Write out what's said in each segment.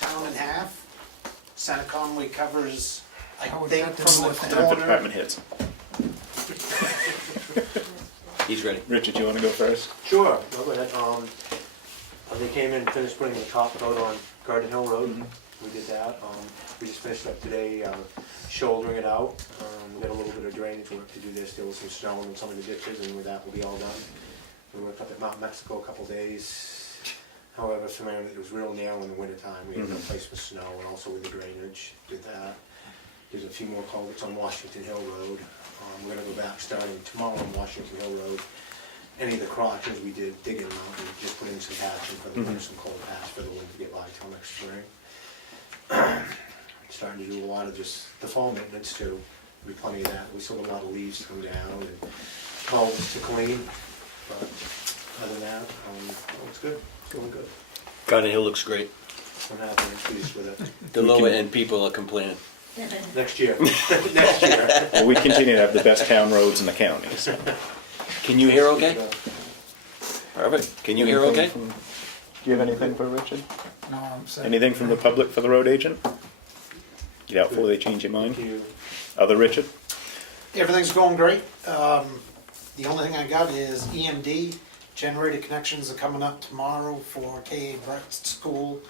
town in half. Santa Conway covers, I How would think, that do from the with that? Time for corner. department heads. He's ready. Richard, you want to go first? Sure, I'll go ahead. They came in and finished putting the top coat on Garden Hill Road. We did that. We just finished up today shouldering it out. We got a little bit of drainage work to do there, still with some stone in some of the ditches, and with that we'll be all done. We worked up at Mount Mexico a couple days. However, it was real narrow in the wintertime. We had no place for snow, and also with the drainage, did that. There's a few more culverts on Washington Hill Road. We're gonna go back starting tomorrow on Washington Hill Road. Any of the crotches we did digging them out, we just put in some patching for the winter, some cold patch for the wind to get by till next spring. Starting to do a lot of just the fall maintenance too. There'll be plenty of that. We still have a lot of leaves to come down and culverts to clean. But other than that, it's good. Going good. Garden Hill looks great. I'm happy and pleased with it. The lower end people are complaining. Next year. Next year. Well, we continue to have the best town roads in the county. So. Can you hear okay? Perfect. Can you hear okay? Do you have anything for Richard? No, I'm saying. Anything from the public for the road agent? Get out before they change your mind. Thank you. Other Richard? Everything's going great. The only thing I got is EMD. Generator connections are coming up tomorrow for K.A. Brett's school.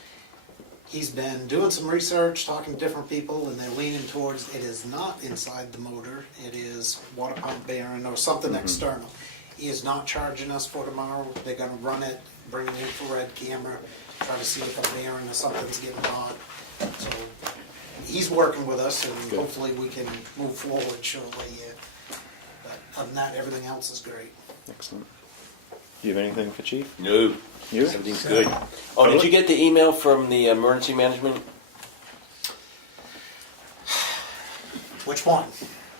He's been doing some research, talking to different people, and they're leaning towards it is not inside the motor. It is water pump bearing or something external. He is not charging us for tomorrow. They're gonna run it, bring an infrared camera, try to see if a bearing or something's getting hot. So he's working with us, and Good. hopefully we can move forward shortly. But other than that, everything else is great. Excellent. Do you have anything for Chief? No. You? Everything's good. Oh, did you get the email from the emergency management? Which one?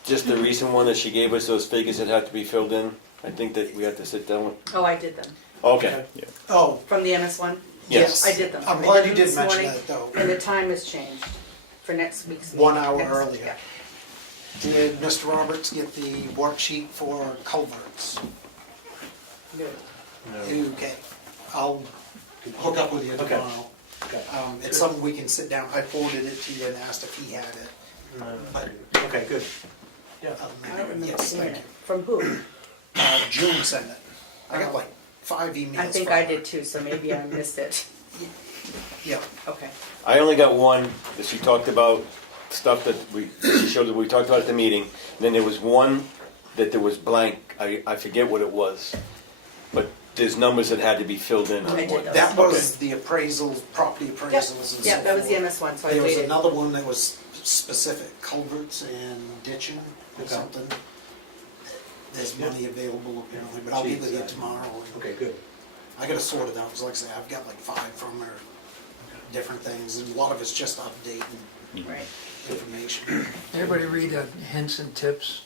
Just the recent one that she gave us, those figures that had to be filled in? I think that we have to sit down with. Oh, I did them. Okay. Oh, From the MS one? Yes. I did them. I'm I glad them you did this mention morning, that, though. And the time has changed for next week's meeting. 1 hour Next- earlier. yeah. Did Mr. Roberts get the worksheet for culverts? No. No. Okay, I'll hook up with you Okay. tomorrow. Okay. It's something we can sit down, I forwarded it to you and asked if he had it. But Okay, good. Yeah. other than I don't that, remember yes, seeing thank it. you. From who? June sent it. I got like 5 emails. I think from I her. did too, so maybe I missed it. Yeah, Okay. I only got one that she talked about, stuff that she showed that we talked about at the meeting. And then there was one that there was blank. I forget what it was. But there's numbers that had to be filled in. I did those. that was the appraisals, property appraisals and so forth. Yeah, that was the MS one, so I There was waited. another one that was specific, culverts and ditching or Okay. something. There's money available apparently, but I'll be with you tomorrow. Okay, good. I gotta sort it out, because like I say, I've got like 5 from her, different things, and a lot of it's just updating Right. information. Everybody read the hints and tips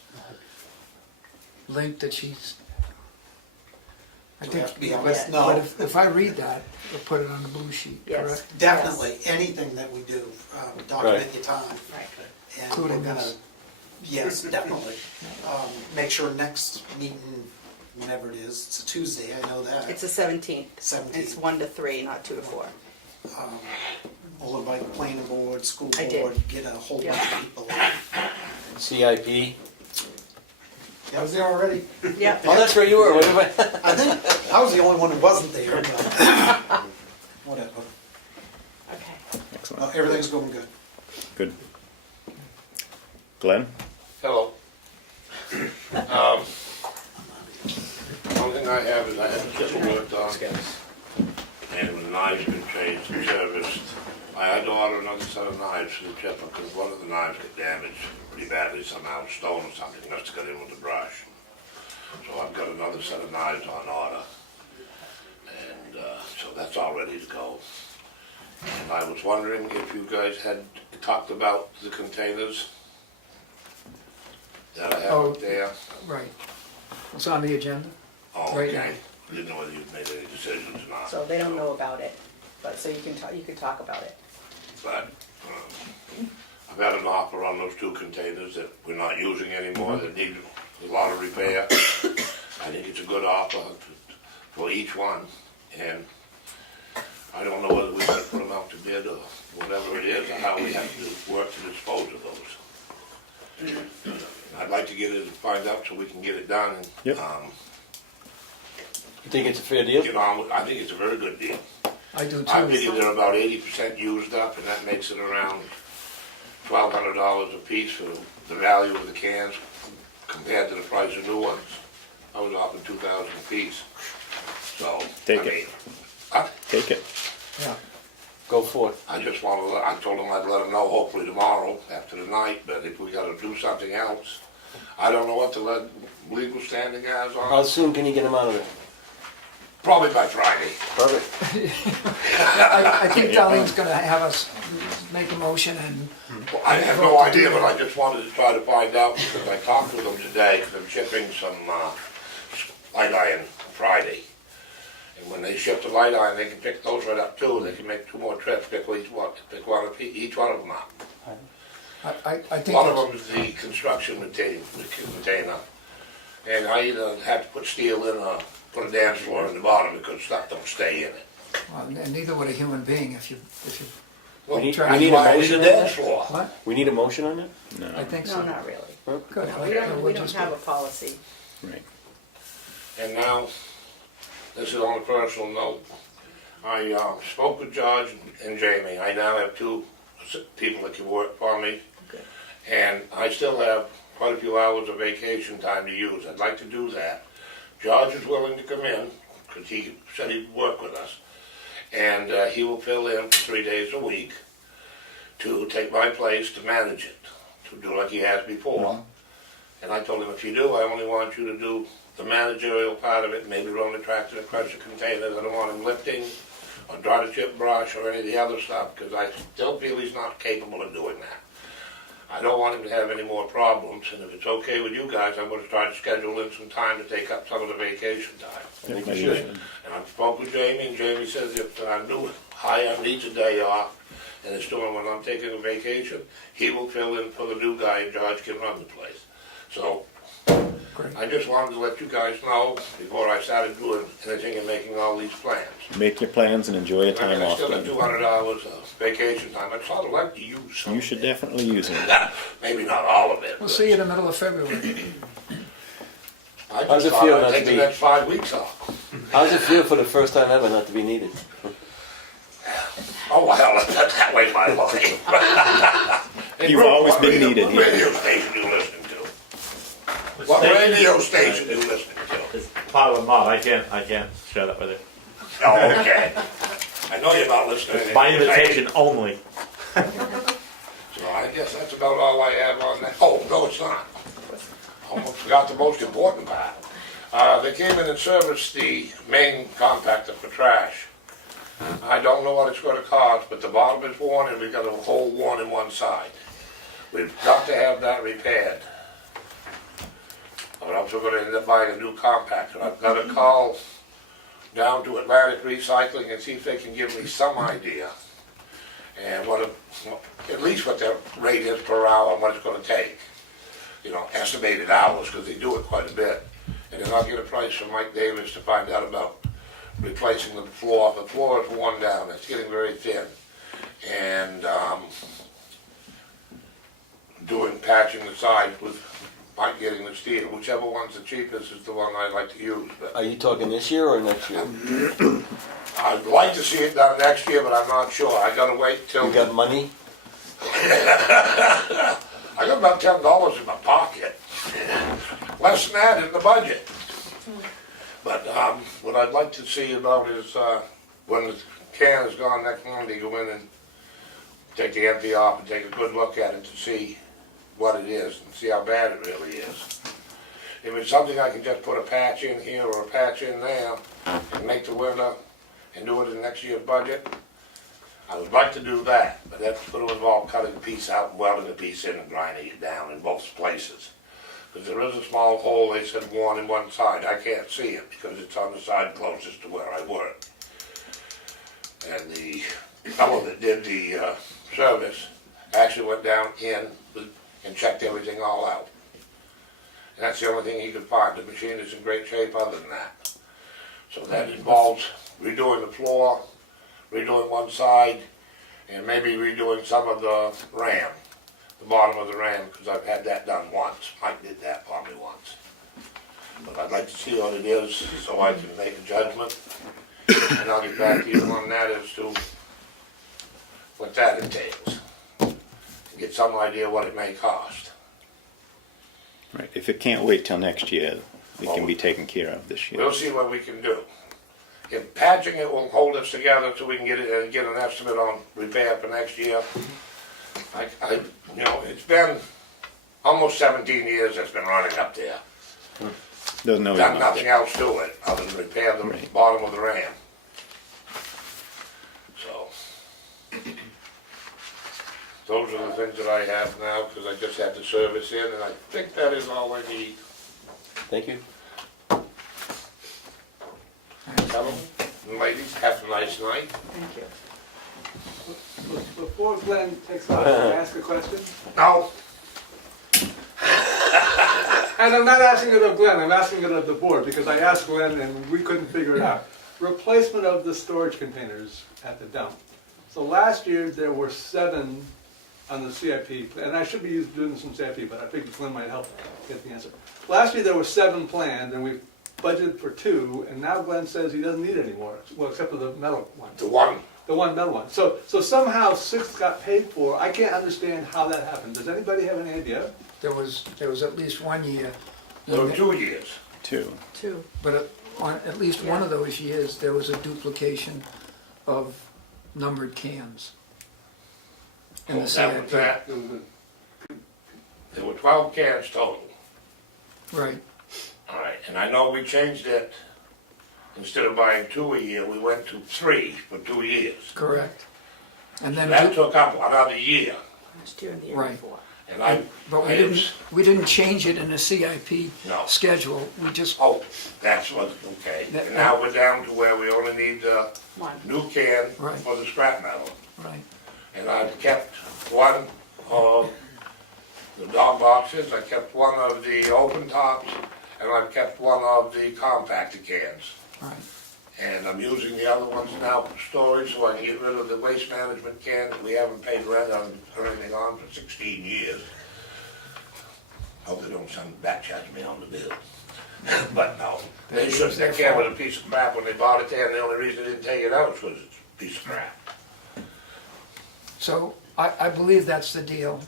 link that she's. I Do we have to be but- on this? But No. if I read that, we'll put it on the blue sheet, Yes. correct? Definitely, anything that we do, document your time. Right. And Including we're gonna, this. yes, definitely. Make sure next meeting, whenever it is, it's a Tuesday, I know that. It's the 17th. 17th. It's 1 to 3, not 2 to 4. We'll invite the planning board, school I did. board, get a whole bunch of people. CIP. I was there already. Yeah. Oh, that's where you were. What about- I think I was the only one who wasn't there, but whatever. Okay. Excellent. Everything's going good. Good. Glenn? Hello. The only thing I have is I had to get the work done, and the knives been changed and serviced. I had to order another set of knives for the chipper because one of the knives got damaged pretty badly somehow, stone or something, must have got in with the brush. So I've got another set of knives on order, and so that's all ready to go. And I was wondering if you guys had talked about the containers that I have Oh. up there. Right. It's on the agenda. Oh, Right okay. now. I didn't know whether you'd made any decisions or not. So they don't know about it, but so you can talk about it. But I've had an offer on those 2 containers that we're not using anymore, that need a lot of repair. I think it's a good offer for each one. And I don't know whether we're gonna put them out to bid or whatever it is, or how we have to work to dispose of those. I'd like to get it, find out so we can get it done and, Yep. You think it's a fair deal? get on with, I think it's a very good deal. I do I too. believe they're about 80% used up, and that makes it around $1,200 a piece for the value of the cans compared to the price of new ones. I was offering 2,000 a piece, so. Take I it. mean, Take it. Yeah. Go for it. I just wanted to, I told them I'd let them know hopefully tomorrow after the night, but if we gotta do something else, I don't know what the legal standing is How on, soon can you get them out of there? probably by Friday. Perfect. I think Darlene's gonna have us make a motion and, Well, I have no idea, but I just wanted to try to find out because I talked with them today, because I'm shipping some light iron Friday. And when they ship the light iron, they can pick those right up too, they can make 2 more trips, pick one each one of them up. I think One of that's, them is the construction container, and I either have to put steel in or put a dance floor in the bottom because stuff don't stay in it. well, and neither would a human being if you, Well, We need- that's we need a why I need motion a on that? dance floor. what? We need a motion on it? I think No, so. not really. Good. No, we don't, We'll we don't just- have a policy. Right. And now, this is on a personal note, I spoke with George and Jamie. I now have 2 people that can work for me. Good. And I still have quite a few hours of vacation time to use. I'd like to do that. George is willing to come in, because he said he'd work with us. And he will fill in for 3 days a week to take my place to manage it, to do like he has before. And I told him, if you do, I only want you to do the managerial part of it, maybe run the tractor to crush the containers. I don't want him lifting or dry the chip brush or any of the other stuff, because I still feel he's not capable of doing that. I don't want him to have any more problems, and if it's okay with you guys, I'm gonna try to schedule in some time to take up some of the vacation time. I think Yeah, you you should. should. And I spoke with Jamie, and Jamie says if new hire needs a day off, and it's doing when I'm taking a vacation, he will fill in for the new guy, and George can run the place. So, Great. I just wanted to let you guys know before I started doing anything and making all these plans. Make your plans and enjoy your I time mean, I off. still have Glenn. 200 hours of vacation time. I'd sort of like to use some. You should definitely use it. Maybe not all of it. We'll but see you in the middle of February. I How's just it thought feel I'd not to take the be- next 5 weeks off. How's it feel for the first time ever not to be needed? Oh, well, that way my life. Hey, You've Brooke, always what been radio- needed What here. radio station you listening to? What radio station you listening to? It's part of the mob. I can't share that with you. Oh, okay. I know you're not listening. to It's by anything. invitation only. So I guess that's about all I have on that. Oh, no, it's not. Almost forgot the most important part. They came in and serviced the main compactor for trash. I don't know what it's gonna cost, but the bottom is worn and we've got a hole worn in one side. We've got to have that repaired. Or else we're gonna end up buying a new compactor. I've got to call down to Atlantic Recycling and see if they can give me some idea. And at least what their rate is per hour and what it's gonna take. You know, estimated hours, because they do it quite a bit. And then I'll get a price from Mike Davis to find out about replacing the floor. The floor is worn down, it's getting very thin. And doing patching the sides with Mike getting the steel. Whichever one's the cheapest is the one I like to use. But Are you talking this year or next year? I'd like to see it done next year, but I'm not sure. I gotta wait till. You got money? I got about $10 in my pocket. Less than that in the budget. But what I'd like to see about is when the can is gone next Monday, go in and take the empty off and take a good look at it to see what it is and see how bad it really is. If it's something I can just put a patch in here or a patch in there and make the window and do it in next year's budget, I would like to do that, but that's going to involve cutting a piece out and welding a piece in and grinding it down in both places. Because there is a small hole, they said, worn in one side. I can't see it because it's on the side closest to where I work. And the fellow that did the service actually went down in and checked everything all out. And that's the only thing he could find. The machine is in great shape other than that. So that involves redoing the floor, redoing one side, and maybe redoing some of the ram, the bottom of the ram, because I've had that done once. Mike did that for me once. But I'd like to see what it is, so I can make a judgment, and I'll get back to you on that as to what that entails. Get some idea what it may cost. Right, if it can't wait till next year, it can be taken care of this year. We'll see what we can do. If patching it will hold us together so we can get it, get an estimate on repair for next year. You know, it's been almost 17 years it's been running up there. Doesn't always Done much. nothing else to it other than repair the Right. bottom of the ram. So, those are the things that I have now, because I just had the service in, and I think that is all I need. Thank you. Gentlemen and ladies, have a nice night. Thank you. Before Glenn takes off, can I ask a question? No, And I'm not asking it of Glenn, I'm asking it of the board, because I asked Glenn and we couldn't figure it out. Replacement of the storage containers at the dump. So last year, there were 7 on the CIP, and I should be doing some CIP, but I figured Glenn might help get the answer. Last year, there were 7 planned, and we budgeted for 2, and now Glenn says he doesn't need any more, well, except for the metal one. the one. The one metal one. So somehow 6 got paid for. I can't understand how that happened. Does anybody have any idea? There was at least 1 year. There were 2 years. 2. 2. But on at least one of those years, there was a duplication of numbered cans in the That was CIP. that. There was a- There were 12 cans total. Right, All right, and I know we changed it. Instead of buying 2 a year, we went to 3 for 2 years. correct. And then, That took up another year. Last year and the year Right. before. And I, but I we didn't change it in the CIP No. schedule. We just, Oh, that's what, okay. And now we're down to where we only need a One. new can Right. for the scrap metal. right, And I've kept one of the dog boxes, I kept one of the open tops, and I've kept one of the compacted cans. right. And I'm using the other ones now for storage, so I can get rid of the waste management can that we haven't paid rent on or anything on for 16 years. Hope they don't back charge me on the bill. But no, they should, that can was a piece of crap when they bought it there, and the only reason they didn't take it out was because it's a piece of crap. So I believe that's the deal.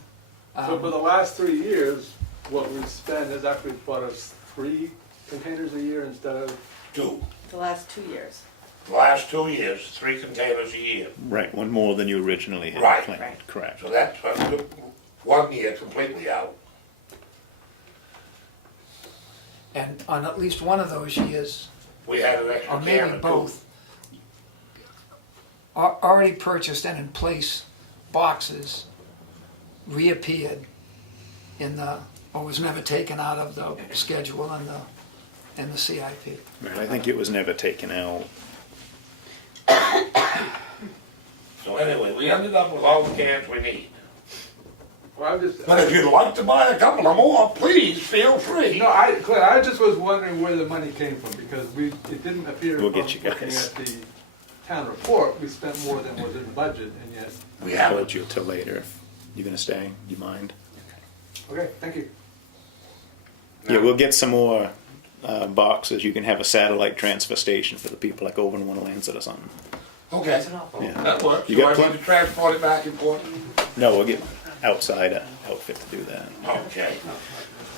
So for the last 3 years, what we've spent has actually bought us 3 containers a year instead of, 2. The last 2 years. The last 2 years, 3 containers a year. Right, one more than you originally had Right. planned. Right. Correct. So that's what took 1 year completely out. And on at least one of those years, We had an or extra can maybe or 2. both, already purchased and in place boxes reappeared in the, or was never taken out of the schedule in the CIP. Right, I think it was never taken out. So anyway, we ended up with all the cans we need. well, I'm just, But if you'd like to buy a couple of more, please feel free. no, Glenn, I just was wondering where the money came from, because it didn't appear We'll from get you looking guys. at the town report, we spent more than was in the budget, and yet, We I haven't. told you till later. If you're gonna stay, do you mind? okay, thank you. Yeah, we'll get some more boxes. You can have a satellite transfer station for the people like over in Winterlands or something. Okay, Yeah. that works. You Do got I plenty? need to transport it back and forth? No, we'll get outside outfit to do that. Okay.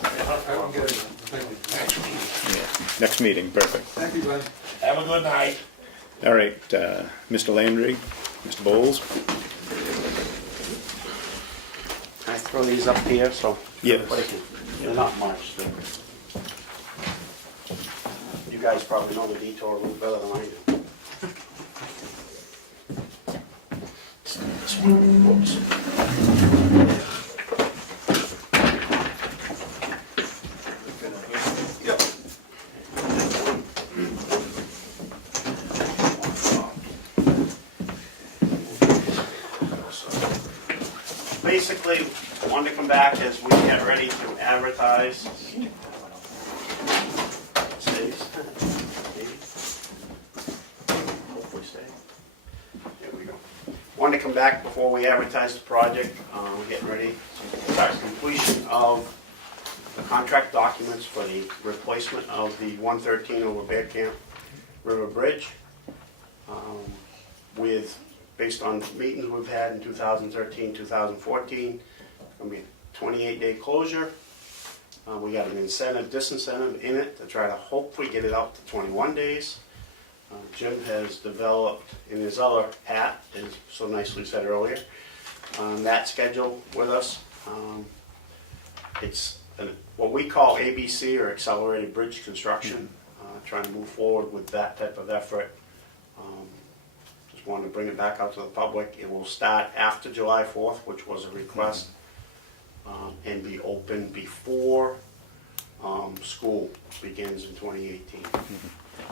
I won't get it, thank you. Next meeting. Yeah. Next meeting, perfect. Thank you, Glenn. Have a good night. All right, Mr. Landry, Mr. Bowles. I throw these up here so Yes. everybody can, they're not much. You guys probably know the detour a little better than I do. This one, whoops. Yep. Basically, I wanted to come back as we get ready to advertise. Stays. Maybe. Hopefully stay. come back before we advertise the project. We're getting ready to start completion of the contract documents for the replacement of the 113 over Bear Camp River Bridge. Based on meetings we've had in 2013, 2014, it's gonna be a 28-day closure. We got an incentive, disincentive in it to try to hopefully get it out to 21 days. Jim has developed in his other hat, as so nicely said earlier, that schedule with us. It's what we call ABC, or Accelerated Bridge Construction, trying to move forward with that type of effort. Just wanted to bring it back out to the public. It will start after July 4th, which was a request, and be open before school begins in 2018.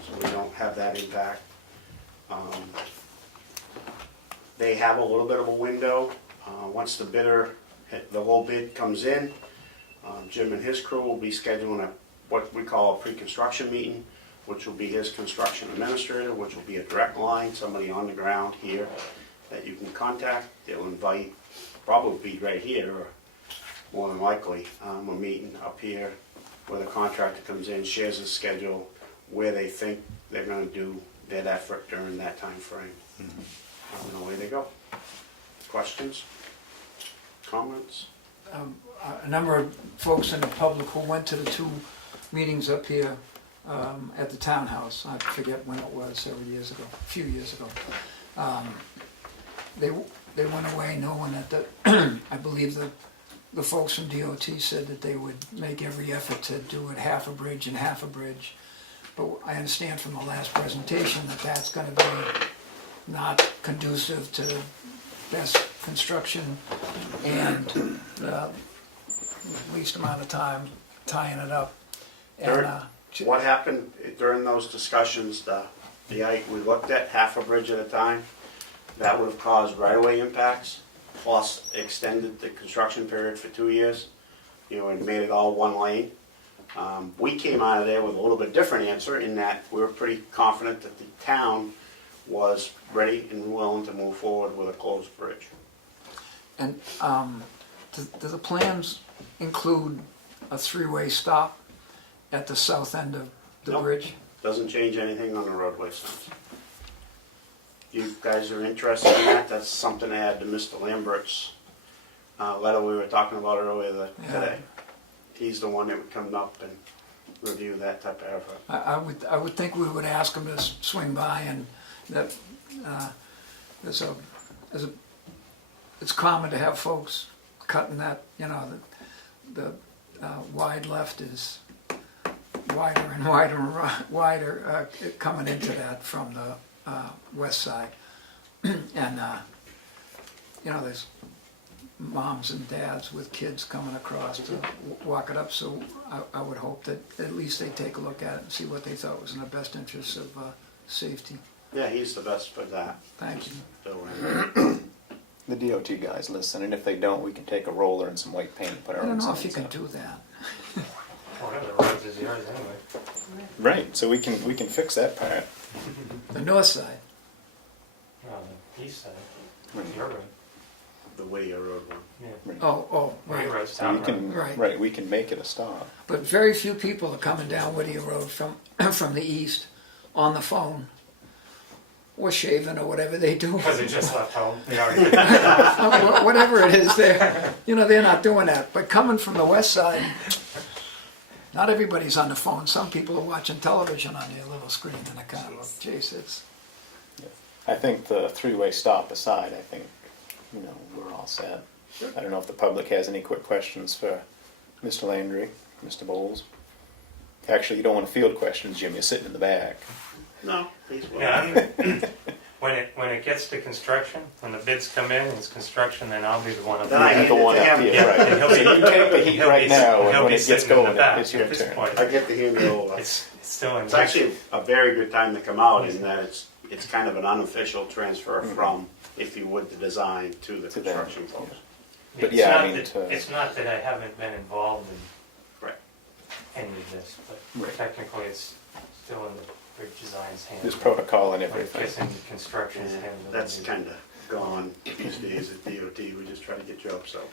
So we don't have that impact. They have a little bit of a window. Once the low bid comes in, Jim and his crew will be scheduling what we call a pre-construction meeting, which will be his construction administrator, which will be a direct line, somebody on the ground here that you can contact. They'll invite, probably be right here, or more than likely, a meeting up here where the contractor comes in, shares his schedule, where they think they're going to do that effort during that time frame. And away they go. Questions? Comments? A number of folks in the public who went to the 2 meetings up here at the townhouse, I forget when it was, several years ago, a few years ago. They went away knowing that I believe the folks from DOT said that they would make every effort to do it half a bridge and half a bridge. But I understand from the last presentation that that's going to be not conducive to best construction and the least amount of time tying it up. And, What happened during those discussions, we looked at half a bridge at a time. That would have caused right-of-way impacts, plus extended the construction period for 2 years, and made it all one lane. We came out of there with a little bit different answer in that we were pretty confident that the town was ready and willing to move forward with a closed bridge. And do the plans include a 3-way stop at the south end of the Nope. bridge? Doesn't change anything on the roadway signs. You guys are interested in that? That's something to add to Mr. Lambert's letter we were talking about earlier today. He's the one that would come up and review that type of effort. I would think we would ask them to swing by, and that it's common to have folks cutting that, the wide left is wider and wider and wider coming into that from the west side. And, there's moms and dads with kids coming across to walk it up, so I would hope that at least they take a look at it and see what they thought was in the best interest of safety. Yeah, he's the best for that. Thank you. So, The DOT guys listen, and if they don't, we can take a roller and some white paint and put our I own don't know if you signs can up. do that. One of the roads is yours anyway. Right, so we can fix that part. The north side. No, the east side. Right. Your road. the Whittier Road one. Yeah. Oh, Your right. road's So we Town can, Road. Right. we can make it a stop. But very few people are coming down Whittier Road from from the east on the phone or shaving or whatever they do. Because they just left home. They already. Whatever it is, they're not doing that. But coming from the west side, not everybody's on the phone. Some people are watching television on their little screen, and I kind of look, geez, it's. I think the three-way stop aside, I think, we're all set. I don't know if the public has any quick questions for Mr. Landry, Mr. Bowles. Actually, you don't want to field questions, Jim. You're sitting in the back. No, please. Yeah, when it gets to construction, when the bids come in and it's construction, then I'll be the one up Then I there. hand The it one to up him. here, Yeah, right. and he'll be- So you take the heat he'll right be- now, and he'll when be it gets sitting in the going, back it's your at this turn. point. I get to hand it over. It's still in. It's actually a very good time to come out in that it's kind of an unofficial transfer from, if you would, the design to the To them, construction folks. But It's yeah, not I mean, that- It's not that I haven't been involved in Right. any of this, but Right. technically it's still in the bridge design's hands. There's protocol and When it everything. gets into construction, it's And handled. that's kind of, gone these days at DOT. We just try to get jobs out,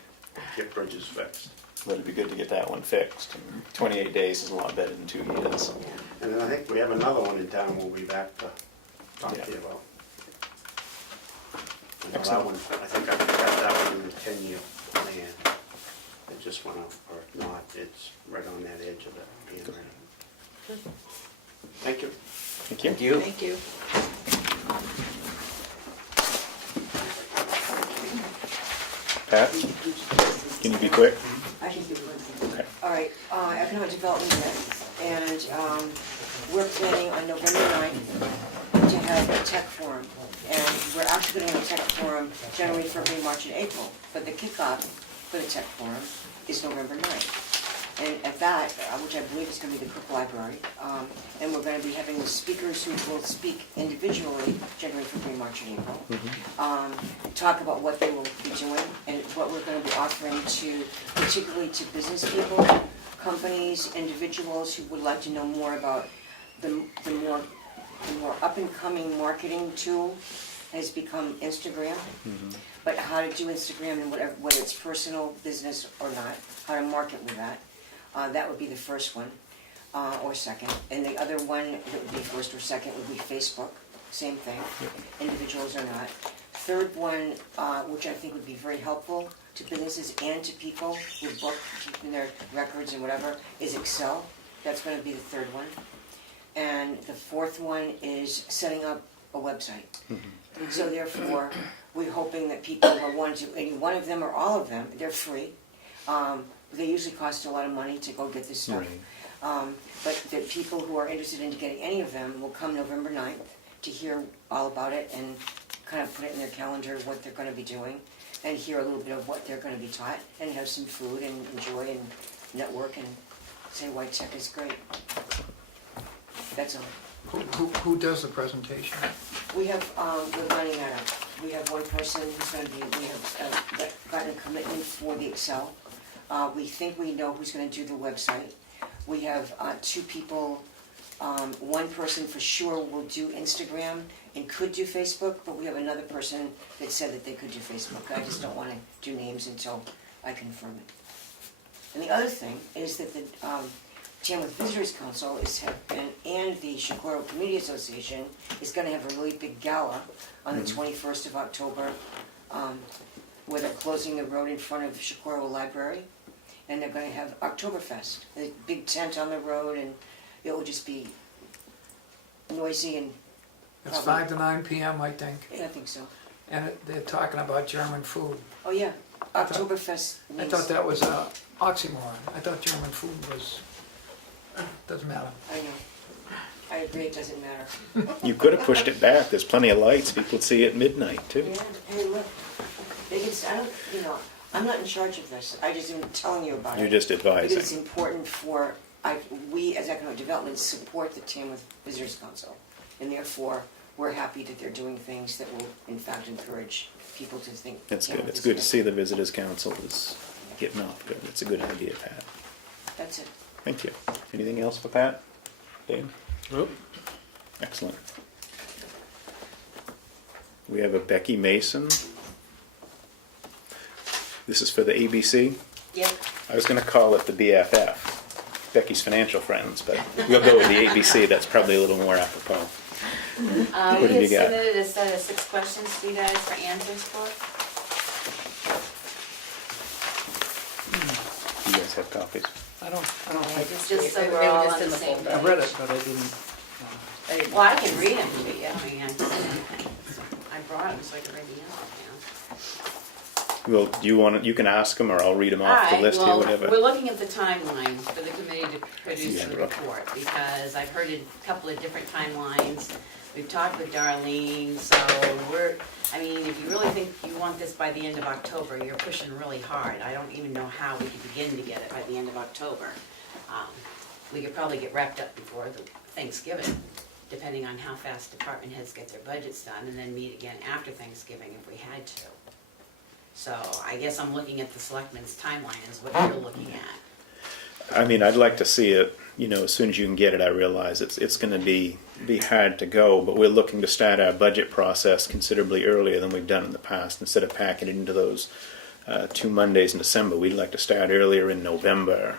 get bridges fixed. But it'd be good to get that one fixed. And 28 days is a lot better than 2 years. And then I think we have another one in town we'll be back to talk to you about. And that Excellent. one, I think I've got that one in the 10-year plan. It just went up, or if not, it's right on that edge of that being ready. Thank you. Thank you. Thank you. Thank you. Pat, can you be quick? I can do one. Okay. All right, economic development net, and we're planning on November 9th to have a tech forum. And we're actually going to have a tech forum January, February, March, and April. But the kickoff for the tech forum is November 9th. And at that, which I believe is going to be the Cook Library, and we're going to be having the speakers who will speak individually January, February, March, and April. Talk about what they will be doing and what we're going to be offering to, particularly to business people, companies, individuals who would like to know more about the more up-and-coming marketing tool has become Instagram. But how to do Instagram and whatever, whether it's personal, business, or not, how to market with that. That would be the first one, or second. And the other one that would be first or second would be Facebook, same thing, individuals or not. Third one, which I think would be very helpful to businesses and to people who book, keeping their records and whatever, is Excel. That's going to be the third one. And the fourth one is setting up a website. So therefore, we're hoping that people who want to, any one of them or all of them, they're free. They usually cost a lot of money to go get this stuff. But the people who are interested in getting any of them will come November 9th to hear all about it and kind of put it in their calendar what they're going to be doing and hear a little bit of what they're going to be taught and have some food and enjoy and network and say why tech is great. That's all. Who does the presentation? We have, we're running out of, we have one person who's going to be, we have gotten a commitment for the Excel. We think we know who's going to do the website. We have two people, one person for sure will do Instagram and could do Facebook, but we have another person that said that they could do Facebook. I just don't want to do names until I confirm it. And the other thing is that the Tamworth Visitors Council and the Shakoro Community Association is going to have a really big gala on the 21st of October, where they're closing the road in front of Shakoro Library, and they're going to have Oktoberfest, a big tent on the road, and it will just be noisy and. It's 5 to 9 p.m., I think. Yeah, I think so. And they're talking about German food. Oh yeah, Oktoberfest. I thought that was an oxymoron. I thought German food was, doesn't matter. I know. I agree. It doesn't matter. You could have pushed it back. There's plenty of lights. People would see it at midnight, too. Yeah. Hey, look. I don't. You know, I'm not in charge of this. I just am telling you about it. You're just advising. Because it's important for, we as economic development support the Tamworth Visitors Council. And therefore, we're happy that they're doing things that will in fact encourage people to think. That's good. Tamworth It's is good to see the Visitors Council is getting off good. It's a good idea, Pat. That's it. Thank you. Anything else for Pat? Dave? Nope. Excellent. We have a Becky Mason. This is for the ABC. Yep. I was going to call it the BFF, Becky's Financial Friends, but we'll go with the ABC. That's probably a little more apropos. We What have have you got? submitted a set of 6 questions to you guys for answers for. You guys have copies? I don't think, Just so They we're were all just on in the the same folder. I page. read it, but I didn't. Well, I can read them to you. I mean, I brought them so I can read the info. Well, do you want to, you can ask them, or I'll read them off the list here, whatever. We're looking at the timeline for the committee to produce Yeah, the okay. report, because I've heard a couple of different timelines. We've talked with Darlene, so I mean, if you really think you want this by the end of October, you're pushing really hard. I don't even know how we could begin to get it by the end of October. We could probably get wrapped up before the Thanksgiving, depending on how fast department heads get their budgets done, and then meet again after Thanksgiving if we had to. So I guess I'm looking at the selectmen's timeline is what you're looking at. I mean, I'd like to see it, as soon as you can get it. I realize it's gonna be hard to go, but we're looking to start our budget process considerably earlier than we've done in the past. Instead of packing it into those 2 Mondays in December, we'd like to start earlier in November.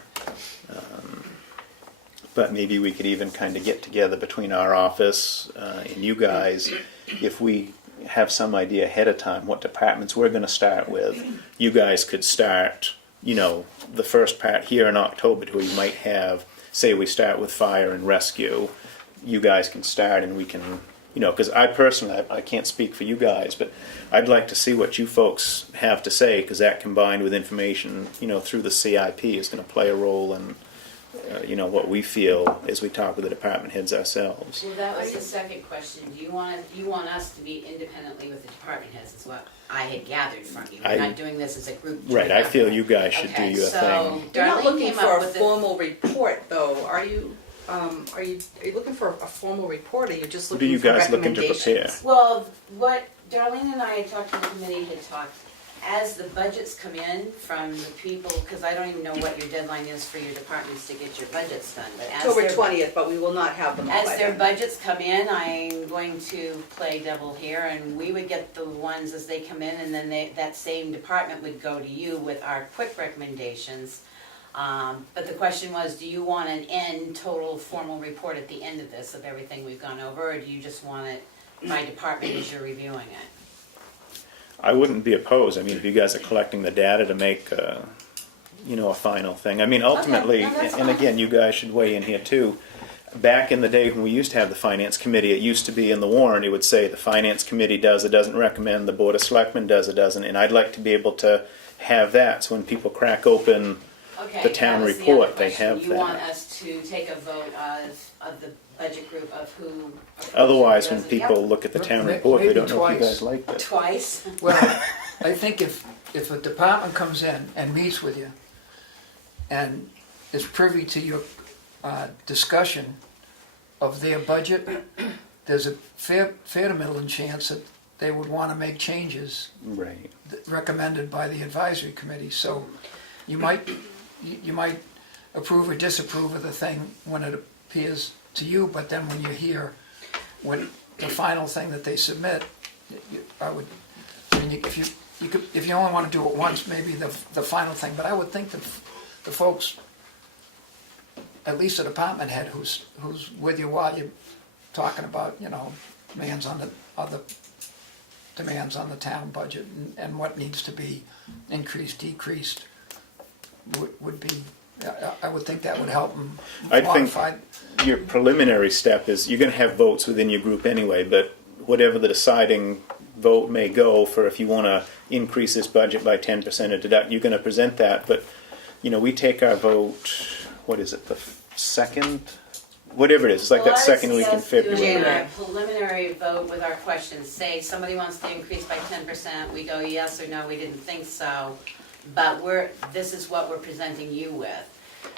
But maybe we could even kind of get together between our office and you guys, if we have some idea ahead of time what departments we're gonna start with. You guys could start, the first part here in October, where you might have, say we start with fire and rescue, you guys can start and we can, because I personally, I can't speak for you guys, but I'd like to see what you folks have to say, because that combined with information, through the CIP is going to play a role in, what we feel as we talk with the department heads ourselves. Well, that was the second question. Do you want us to be independently with the department heads is what I had gathered from you. We're not doing this as a group. Right, I feel you guys should do Okay, your so thing. You're not Darlene looking came for up a with the. formal report, though, are you? Are you looking for a formal report, or you're just What are looking you for guys looking to recommendations? prepare? Well, what Darlene and I had talked to the committee, had talked, as the budgets come in from the people, because I don't even know what your deadline is for your departments to get your budgets done, but as October their, 20th, but we will not have them all by as their then. budgets come in, I'm going to play devil here, and we would get the ones as they come in, and then that same department would go to you with our quick recommendations. But the question was, do you want an end total formal report at the end of this of everything we've gone over, or do you just want it by department as you're reviewing it? I wouldn't be opposed. I mean, if you guys are collecting the data to make, a final thing. I mean, ultimately, Okay, no, that's and fine. again, you guys should weigh in here too. Back in the day when we used to have the finance committee, it used to be in the warrant, it would say the finance committee does or doesn't recommend, the board of selectmen does or doesn't, and I'd like to be able to have that, so when people crack open Okay, the town that was the report, other they question. have You want that. us to take a vote of the budget group of who approves Otherwise, who when doesn't? people look at the town Maybe report, they don't know if you twice. guys liked Yep. it. Twice. Well, I think if a department comes in and meets with you and is privy to your discussion of their budget, there's a fair to middling chance that they would want to make changes Right. recommended by the advisory committee. So you might approve or disapprove of the thing when it appears to you, but then when you hear what the final thing that they submit, if you only want to do it once, maybe the final thing, but I would think that the folks, at least a department head who's with you while you're talking about, demands on the town budget and what needs to be increased, decreased, would be, I would think that would help them I think modify. your preliminary step is, you're gonna have votes within your group anyway, but whatever the deciding vote may go for, if you wanna increase this budget by 10% or deduct, you're gonna present that, but, we take our vote, what is it, the second? Whatever it is, it's like that second week in February. Doing a preliminary vote with our questions, say somebody wants to increase by 10%, we go yes or no, we didn't think so, but this is what we're presenting you with.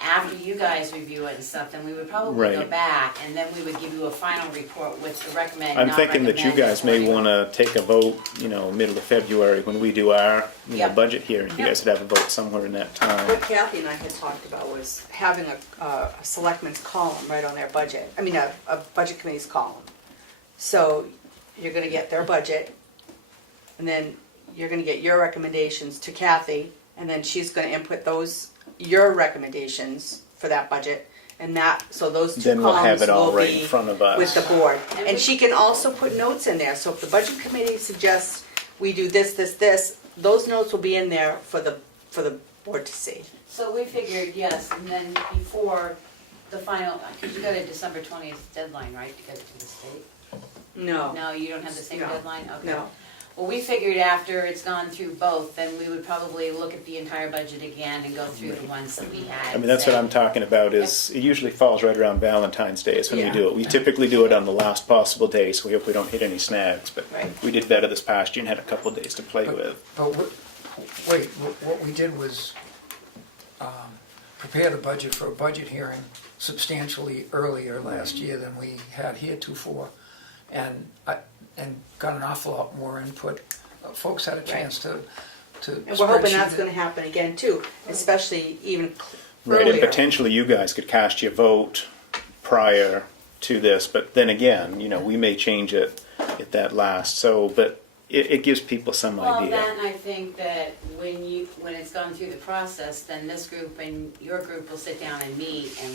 After you guys review it and stuff, then we would probably go Right. back, and then we would give you a final report with the recommend, I'm not thinking that you recommend guys may before you- wanna take a vote, middle of February, when we do our, Yep. budget hearing. You Yep. guys would have a vote somewhere in that time. What Kathy and I had talked about was having a selectmen's column right on their budget. I mean, a budget committee's column. So you're gonna get their budget, and then you're gonna get your recommendations to Kathy, and then she's gonna input your recommendations for that budget, and so those two Then we'll have columns it all will right in be front of us. with the board. And And we- she can also put notes in there, so if the budget committee suggests we do this, those notes will be in there for the board to see. So we figured, yes, and then before the final, because you got a December 20th deadline, right, to get it to the state? No. No, you don't have the same No. deadline? Okay. No. Well, we figured after it's gone through both, then we would probably look at the entire budget again and go through the ones that we had. I mean, that's what I'm talking about, is it usually falls right around Valentine's Day is when we Yeah. do it. We typically do it on the last possible day, so we hope we don't hit any snags, but Right. we did better this past year and had a couple of days to play But- with. But what we did was prepare the budget for a budget hearing substantially earlier last year than we had heretofore, and got an awful lot more input. Folks had a chance to And we're spreadsheet hoping that's it. gonna happen again too, especially even Right, and earlier. potentially you guys could cast your vote prior to this, but then again, we may change it at that last, but it gives people some Well, idea. then I think that when it's gone through the process, then this group and your group will sit down and meet, and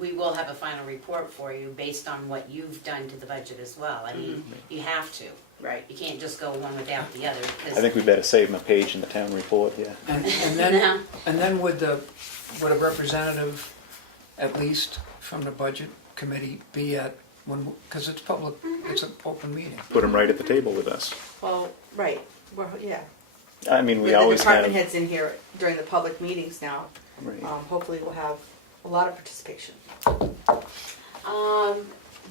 we will have a final report for you based on what you've done to the budget as well. I mean, you have to. Right. You can't just go one without the other, because. I think we better save them a page in the town report here. And No. then would a representative, at least from the budget committee, be at, because it's public, it's an open meeting. Put them right at the table with us. Well, right, yeah. I mean, we The always department have. heads in here during the public meetings now. Right. Hopefully we'll have a lot of participation.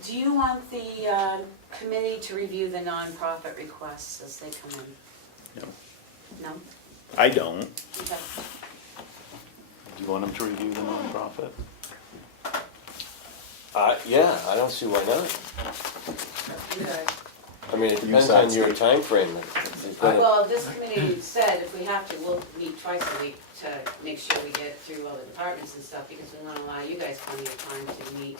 Do you want the committee to review the nonprofit requests as they come in? No, No? I don't. Okay. Do you want them to review the nonprofit? Yeah, I don't see why not. Good. I mean, it You depends on decide, your Steve. timeframe. Well, this committee said if we have to, we'll meet twice a week to make sure we get through all the departments and stuff, because we want to allow you guys plenty of time to meet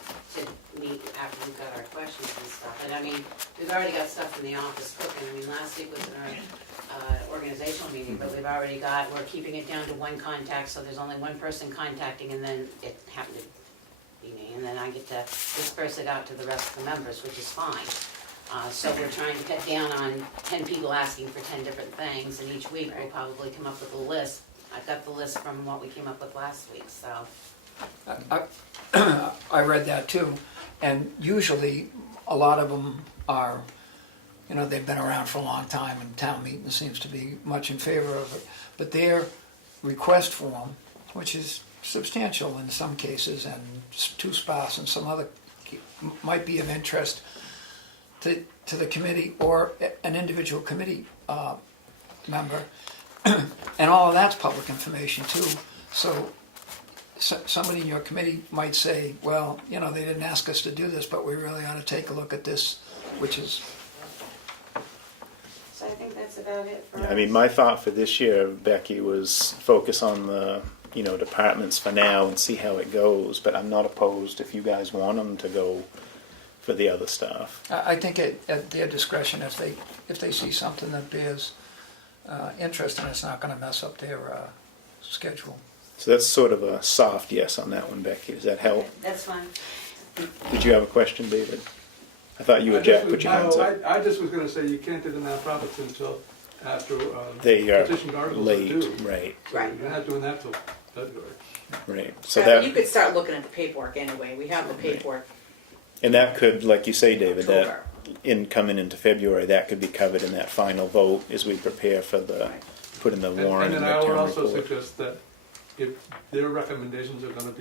after we've got our questions and stuff. And I mean, we've already got stuff in the office cooking. I mean, last week was in our organizational meeting, but we're keeping it down to one contact, so there's only one person contacting, and then it happened to be me, and then I get to disperse it out to the rest of the members, which is fine. So we're trying to cut down on 10 people asking for 10 different things, and each week we'll probably come up with a list. I've got the list from what we came up with last week, so. I read that too, and usually a lot of them are, they've been around for a long time, and town meeting seems to be much in favor of it. But their request form, which is substantial in some cases and too sparse in some other, might be of interest to the committee or an individual committee member. And all of that's public information too. So somebody in your committee might say, well, they didn't ask us to do this, but we really ought to take a look at this, which is. So I think that's about it for us. I mean, my thought for this year, Becky, was focus on the, departments for now and see how it goes, but I'm not opposed if you guys want them to go for the other stuff. I think at their discretion, if they see something that bears interest and it's not going to mess up their schedule. So that's sort of a soft yes on that one, Becky. Does that help? That's fine. Did you have a question, David? I thought you or Jack put your hands up. I just was gonna say you can't do the nonprofits until after They are petition articles are late, due. right, So you're not doing that till February. right. So Yeah, but you that, could start looking at the paperwork anyway. We have the paperwork. and that could, like you say, David, October. that coming into February, that could be covered in that final vote as we prepare for the, put in the warrant And and then the I would town also report. suggest that if their recommendations are gonna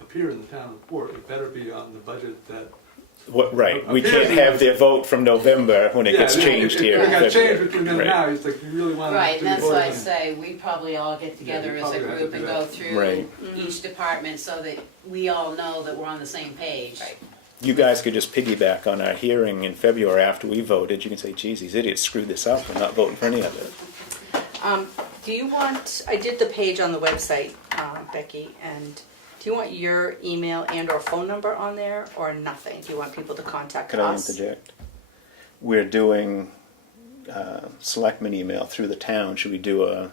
appear in the town report, it better be on the budget that. What, right, we appears can't in- have their vote from November when it gets Yeah, changed here. If in it got changed February. between then and Right. now, it's like you really want to. Right, and that's why I vote on- say we probably all get together you as a probably have to group do and that. go through Right. each department so that we all know that we're on the same page. Right. You guys could just piggyback on our hearing in February after we voted. You can say, geez, these idiots screwed this up. We're not voting for any of it. Do you want, I did the page on the website, Becky, and do you want your email and or phone number on there or nothing? Do you want people to contact Could I us? interject? We're doing selectmen email through the town. Should we do a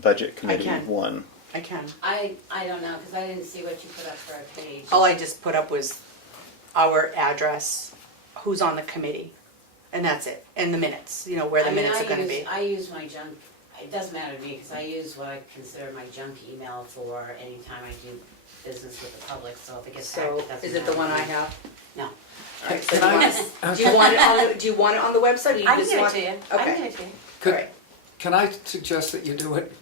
budget committee can. one? I can. I don't know, because I didn't see what you put up for our page. All I just put up was our address, who's on the committee, and that's it. And the minutes, where the minutes are gonna be. I use my junk, it doesn't matter to me, because I use what I consider my junk email for any time I do business with the public, so if it gets hacked, So, it doesn't is it the matter one to I me. have? No. All right, so Can do you I- want- do you want it on the, do you want it on the website, or you I can just give it want? to you, I Okay. can give it to you. Could- All right. Can I suggest that you do it,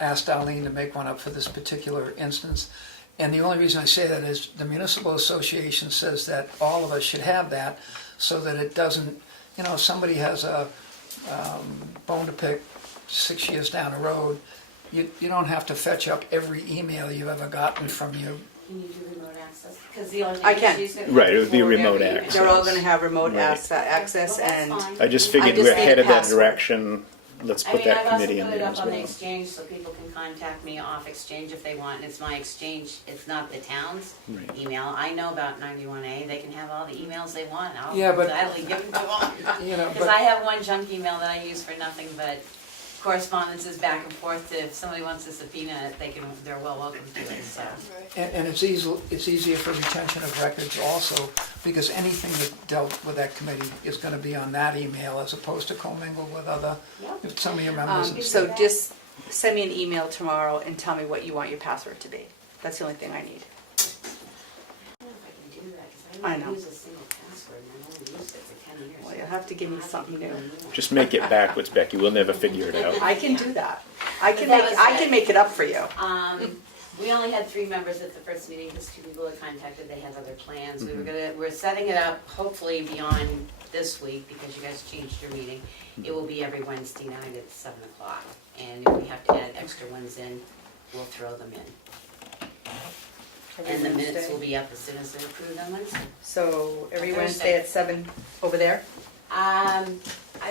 ask Darlene to make one up for this particular instance? And the only reason I say that is the municipal association says that all of us should have that, so that it doesn't, somebody has a bone to pick 6 years down the road, you don't have to fetch up every email you've ever gotten from you. Can you do remote access? Because the only I thing can. is she's gonna. Right, it would be forward remote every email. access. They're all gonna have remote Right. access Well, and, that's fine. I just figured I just we're need headed a that password. direction let's I put mean, that I've also committee in put it there up as on the well. exchange so people can contact me off exchange if they want, and it's my exchange, it's not the town's Right. email. I know about 91A, they can have all the emails they want, I'll Yeah, but- gladly give them to them. You know, Because but- I have one junk email that I use for nothing but correspondences back and forth. If somebody wants to subpoena it, they're well welcome to it, so. And it's easier for retention of records also, because anything that dealt with that committee is gonna be on that email as opposed to commingled with other, if some of your members. and So stuff. just send me an email tomorrow and tell me what you want your password to be. That's the only thing I need. I don't know if I can do that, because I I know. don't use a single password, and I've only used it for 10 years. Well, you'll have to give me something new. Just make it backwards, Becky, we'll never figure it out. I can do that. I can That make, was I it. can make it up for you. We only had 3 members at the first meeting, because 2 people had contacted, they have other plans. We're setting it up hopefully beyond this week, because you guys changed your meeting. It will be every Wednesday night at 7 o'clock, and if we have to add extra ones in, we'll throw them in. And the minutes will be up as soon as they're approved on Wednesday. So every Thursday. Wednesday at 7 over there? I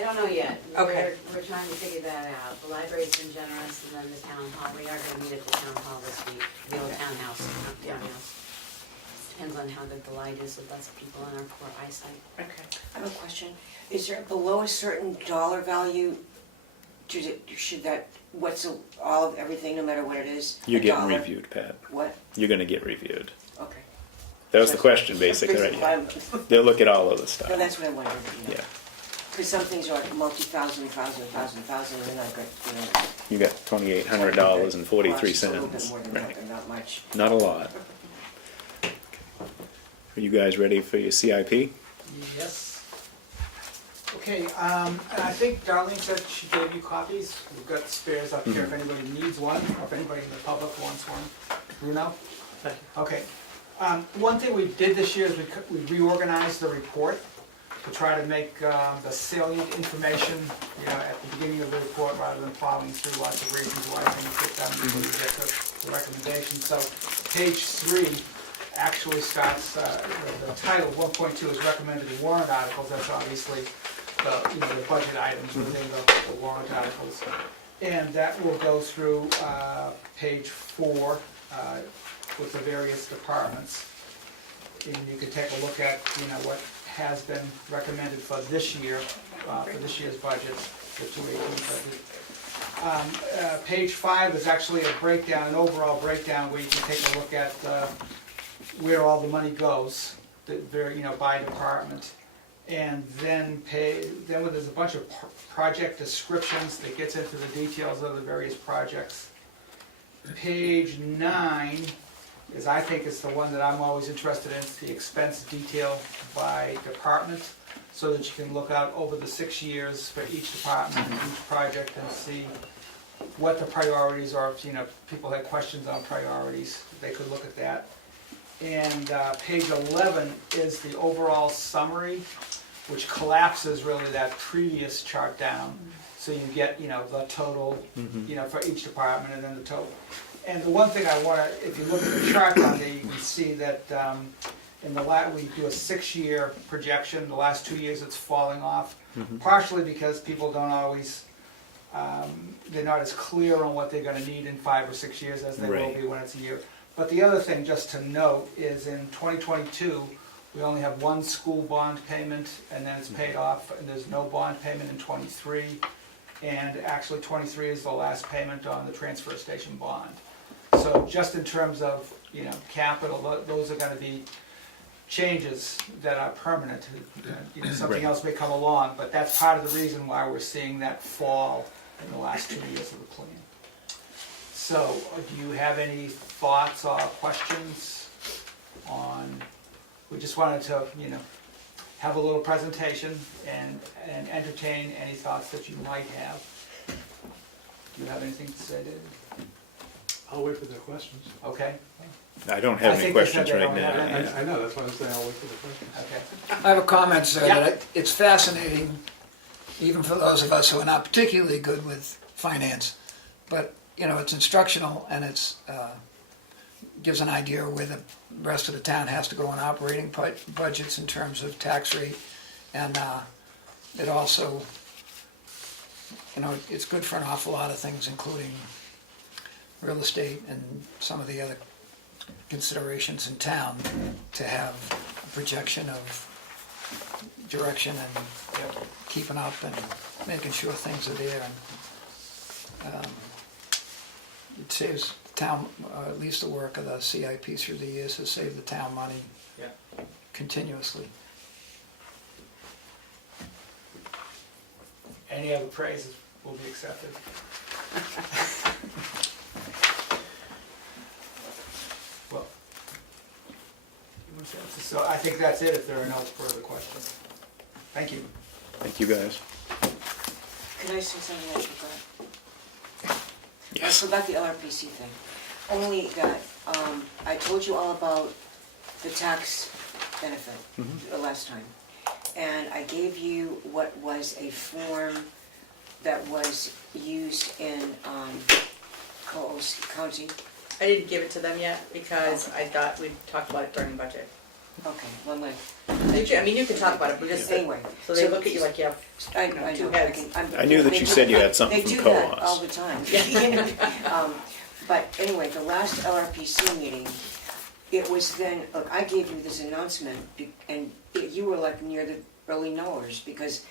don't know yet. Okay. We're trying to figure that out. The library's been generous, and then the town hall, we are gonna meet at the town hall this week, the old townhouse, not the townhouse. Depends on how good the light is with less people in our poor eyesight. Okay. I have a question. Is there below a certain dollar value, should that, all of everything, no matter what it is? You're a getting dollar? reviewed, Pat. What? You're gonna get reviewed. Okay. That was the question, basically, right? Yeah. They'll look at all of the No, stuff. that's what I wondered. Yeah. Because some things are like multi-thousand, and they're not great, You got $2,800 and 43 It's a little bit cents. more than Right. that, but not much. Not a lot. Are you guys ready for your CIP? Yes. Okay, and I think Darlene said she gave you copies. We've got spares up here if anybody needs one, or if anybody in the public wants one. Bruno? Okay. One thing we did this year is we reorganized the report to try to make the salient information, at the beginning of the report, rather than plowing through lots of reasons why things get done before you get to the recommendations. So page 3 actually starts, the title 1.2 is recommended warrant articles. That's obviously the budget items within the warrant articles. And that will go through page 4 with the various departments. And you can take a look at, what has been recommended for this year, for this year's budget, the 2018 budget. Page 5 is actually a breakdown, an overall breakdown where you can take a look at where all the money goes, by department. And then there's a bunch of project descriptions that gets into the details of the various projects. Page 9 I think is the one that I'm always interested in. It's the expense detail by department, so that you can look out over the 6 years for each department and each project and see what the priorities are. If people had questions on priorities, they could look at that. And page 11 is the overall summary, which collapses really that previous chart down. So you get, the total, for each department, and then the total. And the one thing I want to, if you look at the chart on there, you can see that we do a 6-year projection. The last 2 years it's falling off, partially because people don't always, they're not as clear on what they're going to need in 5 or 6 years as they will be when it's a year. But the other thing just to note is in 2022, we only have one school bond payment, and then it's paid off, and there's no bond payment in 23. And actually 23 is the last payment on the transfer station bond. So just in terms of, capital, those are going to be changes that are permanent. Something else may come along, but that's part of the reason why we're seeing that fall in the last 2 years of the plan. So, do you have any thoughts or questions on, we just wanted to, have a little presentation and entertain any thoughts that you might have. Do you have anything to say, David? I'll wait for their questions. Okay, I don't have I any think they said questions they right don't have now. any. yeah. I know, that's why I'm saying I'll wait for the questions. okay. I have a comment, sir, Yeah. that it's fascinating, even for those of us who are not particularly good with finance, but, it's instructional, and it's, gives an idea where the rest of the town has to go in operating budgets in terms of tax rate, and it also you know, it's good for an awful lot of things, including real estate and some of the other considerations in town, to have a projection of direction and keeping up and making sure things are there. And it saves the town, at least the work of the CIP through the years has saved the town money Yeah. continuously. Any other praises will be accepted. Well, so I think that's it if there are no further questions. Thank you. Thank you, guys. Can I say something I forgot? Yes. I forgot the LRPC thing. Only that, I told you all about the tax benefit last time. And I gave you what was a form that was used in Comeau County. I didn't give it to them yet because I thought we'd talk about it during budget. Okay, well, like, You can talk about it, but just, anyway. so they look at you like you have I two know, heads. I knew that you said you had something They from do that all co-ops. the time. But anyway, the last LRPC meeting, it was then, look, I gave you this announcement, and you were like near the early knowers, because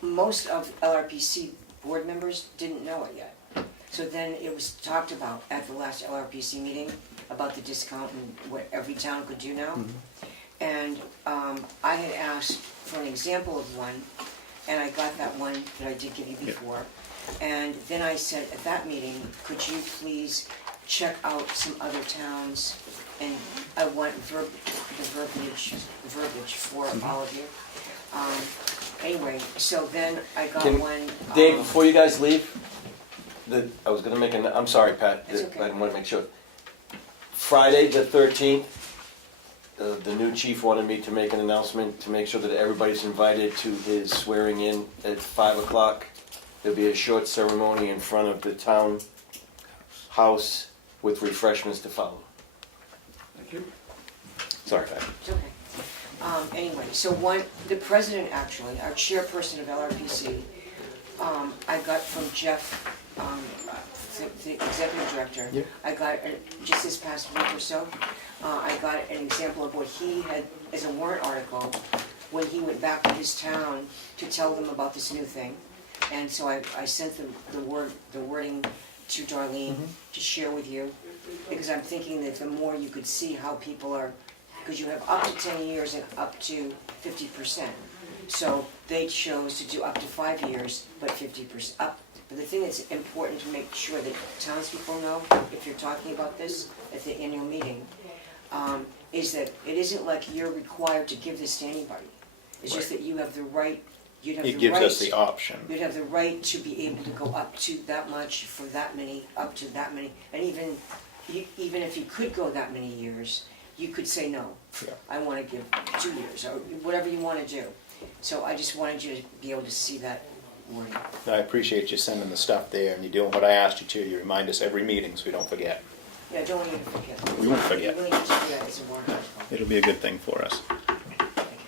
most of LRPC board members didn't know it yet. So then it was talked about at the last LRPC meeting, about the discount and what every town could do now. And I had asked for an example of one, and I got that one that I did give you before. And then I said at that meeting, could you please check out some other towns? And I want the verbiage for all of you. Anyway, so then I got one. Dave, before you guys leave, I was gonna make I'm sorry, Pat, That's okay. I want to make sure. Friday, the 13th, the new chief wanted me to make an announcement to make sure that everybody's invited to his swearing in at 5 o'clock. There'll be a short ceremony in front of the town house with refreshments to follow. Thank you. Sorry, Pat. It's okay. Anyway, so the president actually, our chairperson of LRPC, I got from Jeff, the executive director, I got, just this past week or so, I got an example of what he had as a warrant article when he went back to his town to tell them about this new thing. And so I sent the wording to Darlene to share with you, because I'm thinking that the more you could see how people are, because you have up to 10 years and up to 50%. So they chose to do up to 5 years, but 50% up. But the thing that's important to make sure that townspeople know, if you're talking about this at the annual meeting, is that it isn't like you're required to give this to anybody. It's just that you have the right, It gives us the option. you'd have the right to be able to go up to that much for that many, up to that many, and even if you could go that many years, you could say no. Yeah. I want to give 2 years, or whatever you want to do. So I just wanted you to be able to see that wording. I appreciate you sending the stuff there, and you're doing what I asked you to. You remind us every meeting so we don't forget. Yeah, I don't want you to forget. We won't forget. You really need to do that as a warrant article. It'll be a good thing for us. Thank you,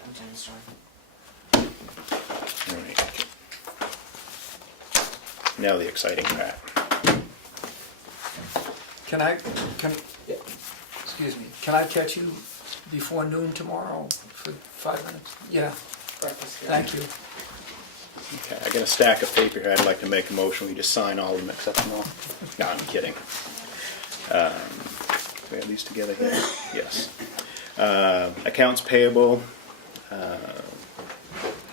I'm done, sorry. All right. Now the exciting part. Excuse me, can I catch you before noon tomorrow for 5 minutes? Yeah, thank you. Okay, I got a stack of paper here. I'd like to make a motion. We just sign all of them except them all. No, I'm kidding. We have these together here? Yes. Accounts payable,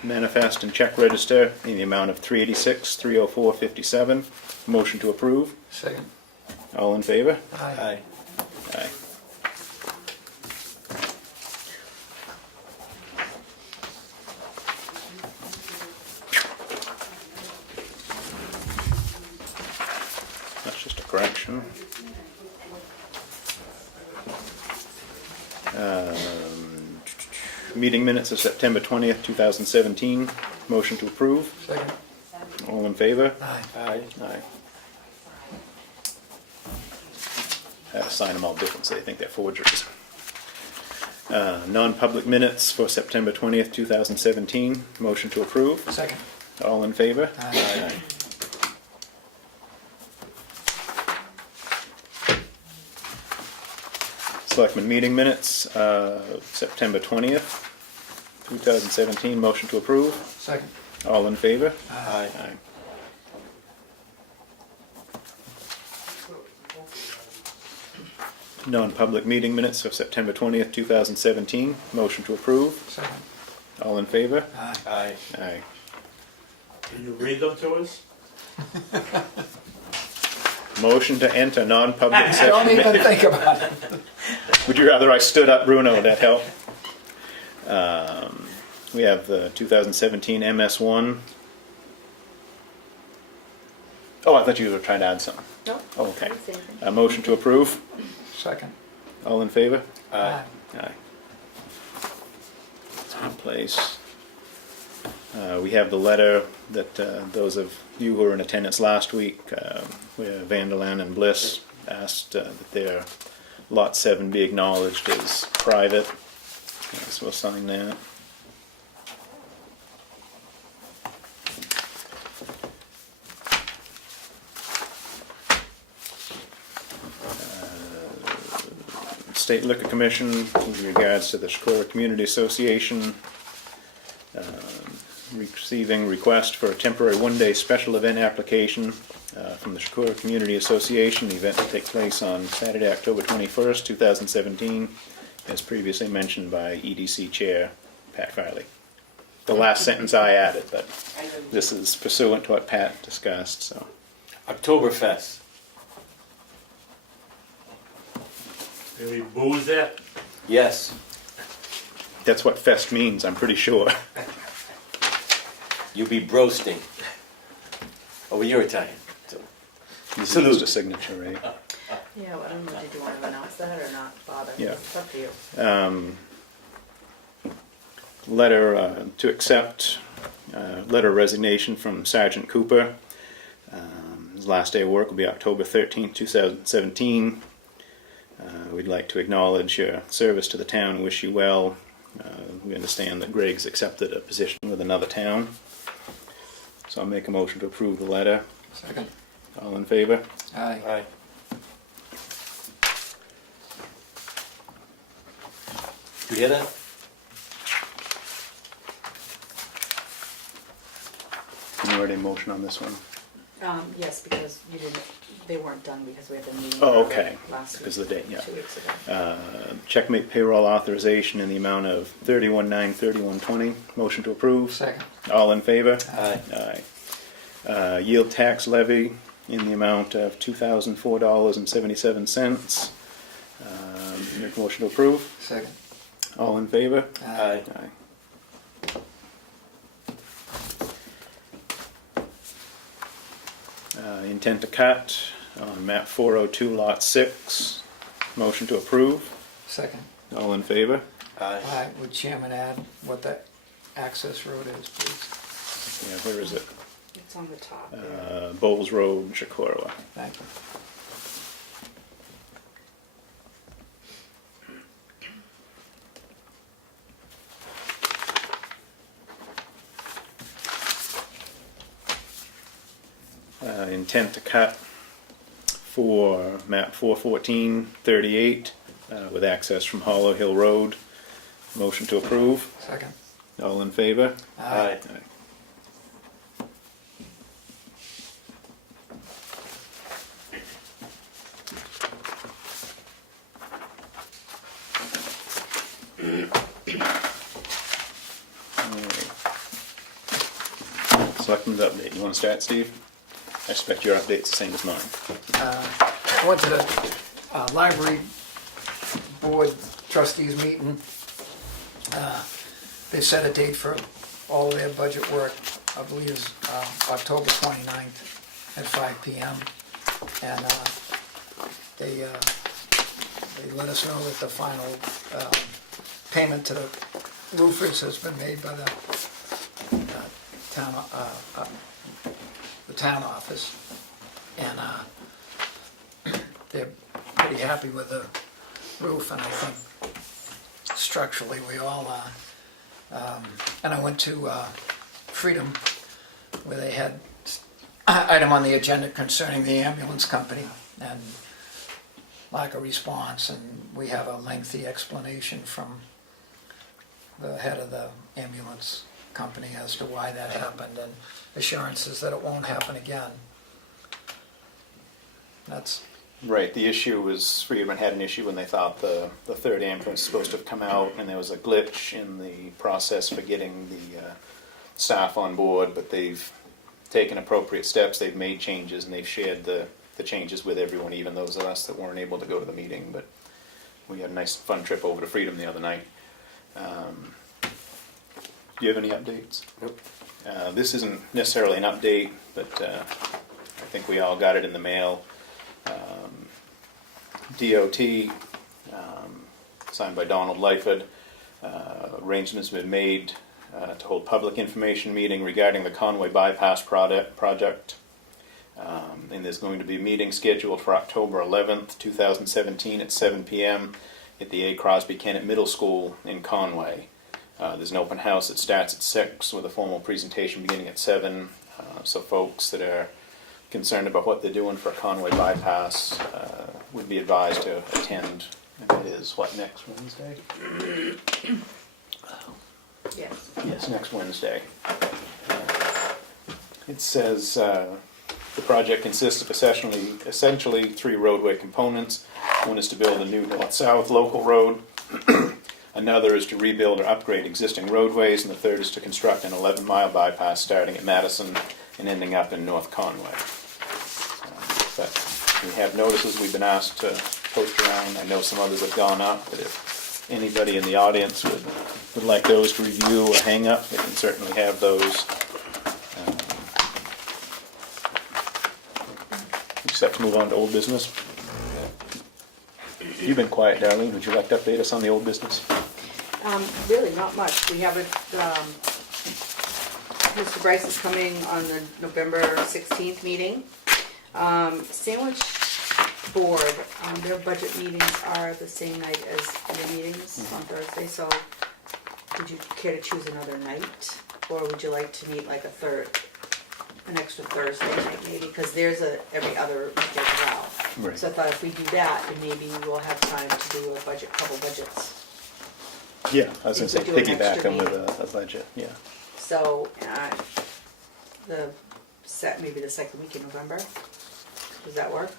manifest and check register in the amount of $386,304.57. Motion to approve. Second. All in favor? Aye. Aye. That's just a correction. Meeting minutes of September 20th, 2017. Motion to approve. Second. All in favor? Aye. Aye. Aye. I have to sign them all different so they think they're forgeries. Non-public minutes for September 20th, 2017. Motion to approve. Second. All in favor? Aye. Aye. Selectmen meeting minutes, September 20th, 2017. Motion to approve. Second. All in favor? Aye. Aye. Non-public meeting minutes of September 20th, 2017. Motion to approve. Second. All in favor? Aye. Aye. Aye. Can you read them to us? Motion to enter non-public Don't session even minutes. think about it. Would you rather I stood up, Bruno? Would that help? We have the 2017 MS1. Oh, I thought you were trying to add something. No. Oh, okay. A motion to approve. Second. All in favor? Aye. Aye. It's in place. We have the letter that those of you who were in attendance last week, where Vanderland and Bliss asked that their Lot 7 be acknowledged as private. So we'll sign that. State Liquor Commission with regards to the Shakora Community Association receiving request for a temporary one-day special event application from the Shakora Community Association. The event will take place on Saturday, October 21st, 2017, as previously mentioned by EDC Chair Pat Farley. The last sentence I added, but this is pursuant to what Pat discussed, so. Oktoberfest. Can we booze it? Yes. That's what fest means, I'm pretty sure. You'll be broasting. Oh, well, you're Italian. So. This Salute. is just a signature, right? Yeah, well, I don't know, did you want to announce that or not bother? Yeah. It's up to you. Letter to accept, letter of resignation from Sergeant Cooper. His last day of work will be October 13th, 2017. We'd like to acknowledge your service to the town and wish you well. We understand that Greg's accepted a position with another town. So I'll make a motion to approve the letter. Second. All in favor? Aye. Aye. You hear that? Can you already motion on this one? Yes, because you didn't, they weren't done because we had the meeting. Oh, okay. Last week. Because of the date, yeah. 2 weeks ago. Checkmate payroll authorization in the amount of $31,931.20. Motion to approve. Second. All in favor? Aye. Aye. Yield tax levy in the amount of $2,004.77. Make a motion to approve. Second. All in favor? Aye. Aye. Intent to cut on map 402 lot 6. Motion to approve. Second. All in favor? Aye. Aye. Would Chairman add what that access road is, please? Yeah, where is it? It's on the top there. Bowles Road, Shakora. Thank you. Intent to cut for map 41438 with access from Hollow Hill Road. Motion to approve. Second. All in favor? Aye. Selectmen's update. You want to start, Steve? I expect your update's the same as mine. I went to the library board trustees meeting. They set a date for all their budget work, I believe is October 29th at 5 p.m. And they let us know that the final payment to the roofers has been made by the town office, and they're pretty happy with the roof, and I think structurally we all are. And I went to Freedom, where they had an item on the agenda concerning the ambulance company, and lack of response, and we have a lengthy explanation from the head of the ambulance company as to why that happened, and assurances that it won't happen again. That's, Right, the issue was, Friedman had an issue when they thought the third ambulance was supposed to have come out, and there was a glitch in the process for getting the staff on board, but they've taken appropriate steps, they've made changes, and they've shared the changes with everyone, even those of us that weren't able to go to the meeting, but we had a nice fun trip over to Freedom the other night. Do you have any updates? Nope. This isn't necessarily an update, but I think we all got it in the mail. DOT, signed by Donald Lyford, arrangements have been made to hold public information meeting regarding the Conway Bypass project. And there's going to be a meeting scheduled for October 11th, 2017 at 7 p.m. at the A. Crosby Kennett Middle School in Conway. There's an open house that starts at 6 with a formal presentation beginning at 7. So folks that are concerned about what they're doing for Conway Bypass would be advised to attend. And it is, what, next Wednesday? Yes. Yes, next Wednesday. It says the project consists of essentially 3 roadway components. One is to build a new north-south local road. Another is to rebuild or upgrade existing roadways, and the third is to construct an 11-mile bypass starting at Madison and ending up in North Conway. But we have notices we've been asked to post around. I know some others have gone up, but if anybody in the audience would like those to review or hang up, they can certainly have those. Except to move on to old business. You've been quiet, Darlene. Would you like to update us on the old business? Really not much. We have Mr. Bryce is coming on the November 16th meeting. Sandwich Board, their budget meetings are the same night as the meetings on Thursday, so would you care to choose another night? Or would you like to meet like an extra Thursday night maybe? Because there's every other week as well. Right. So I thought if we do that, then maybe we'll have time to do a couple budgets. Yeah, I was going to say If we do an piggyback extra them with meeting. a budget, yeah. So, maybe the second week in November, does that work?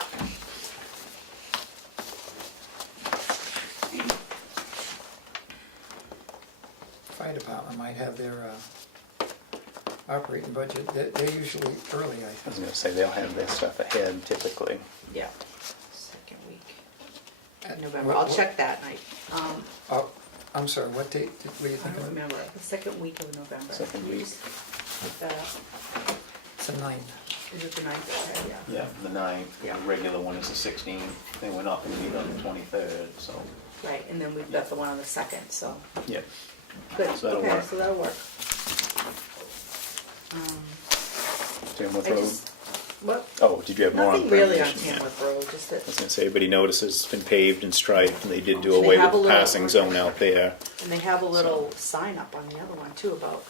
fire department might have their operating budget, they're usually early, I I think. was going to say they'll have their stuff ahead typically. Yeah. Second week in And November, what- I'll what- check that night. Oh, I'm sorry, what date did we I think don't of? remember, the second week of November. Second Can you week. just look that up? It's the 9th. Is it the ninth? Okay, yeah. Yeah, the 9th, the regular one is the 16th, then we're not going to meet on the 23rd, so, Right, and then we've got the one on the second, so, yeah. good, So that'll okay, work. so that'll work. Tamworth I Road. just, what? Oh, did you have more on Nothing really on information? Yeah. Tamworth Road, just that, I was going to say, everybody notices it's been paved and striped, and they did do They away with have a the little- passing zone out there. and they have a little sign up on the other one too about,